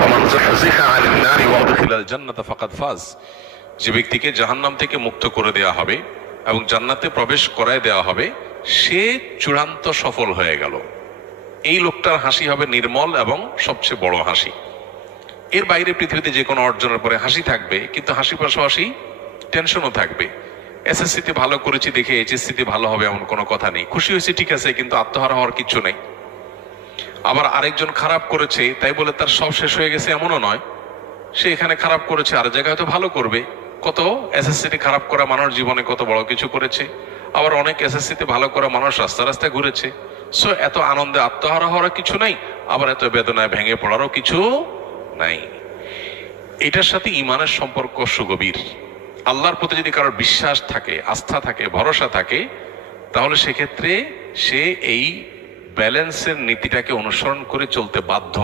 ফামান যুহযিহা আনিন নারি ওয়া উদখিলাল জান্নাতা ফাকাদ ফাজ। যে ব্যক্তিকে জাহান্নাম থেকে মুক্ত করে দেওয়া হবে এবং জান্নাতে প্রবেশ করায় দেওয়া হবে, সে চূড়ান্ত সফল হয়ে গেল। এই লোকটার হাসি হবে নির্মল এবং সবচেয়ে বড় হাসি। এর বাইরে পৃথিবীতে যে কোনো অর্জনের পরে হাসি থাকবে, কিন্তু হাসির পাশাপাশি টেনশনও থাকবে। এসএসসিতে ভালো করেছি দেখে এইচএসসিতে ভালো হবে এমন কোনো কথা নেই। খুশি হয়েছে ঠিক আছে, কিন্তু আত্মহারা হওয়ার কিছু নেই। আবার আরেকজন খারাপ করেছে তাই বলে তার সব শেষ হয়ে গেছে এমনও নয়। সে এখানে খারাপ করেছে, আর জায়গায় হয়তো ভালো করবে। কত এসএসসিতে খারাপ করা মানুষ জীবনে কত বড় কিছু করেছে। আবার অনেক এসএসসিতে ভালো করা মানুষ রাস্তা রাস্তায় ঘুরেছে। সো এত আনন্দে আত্মহারা হওয়ার কিছু নাই, আবার এত বেদনায় ভেঙে পড়ারও কিছু নাই। এটার সাথে ইমানের সম্পর্ক সুগভীর। আল্লাহর প্রতি যদি কারোর বিশ্বাস থাকে, আস্থা থাকে, ভরসা থাকে, তাহলে সেক্ষেত্রে সে এই ব্যালেন্সের নীতিটাকে অনুসরণ করে চলতে বাধ্য।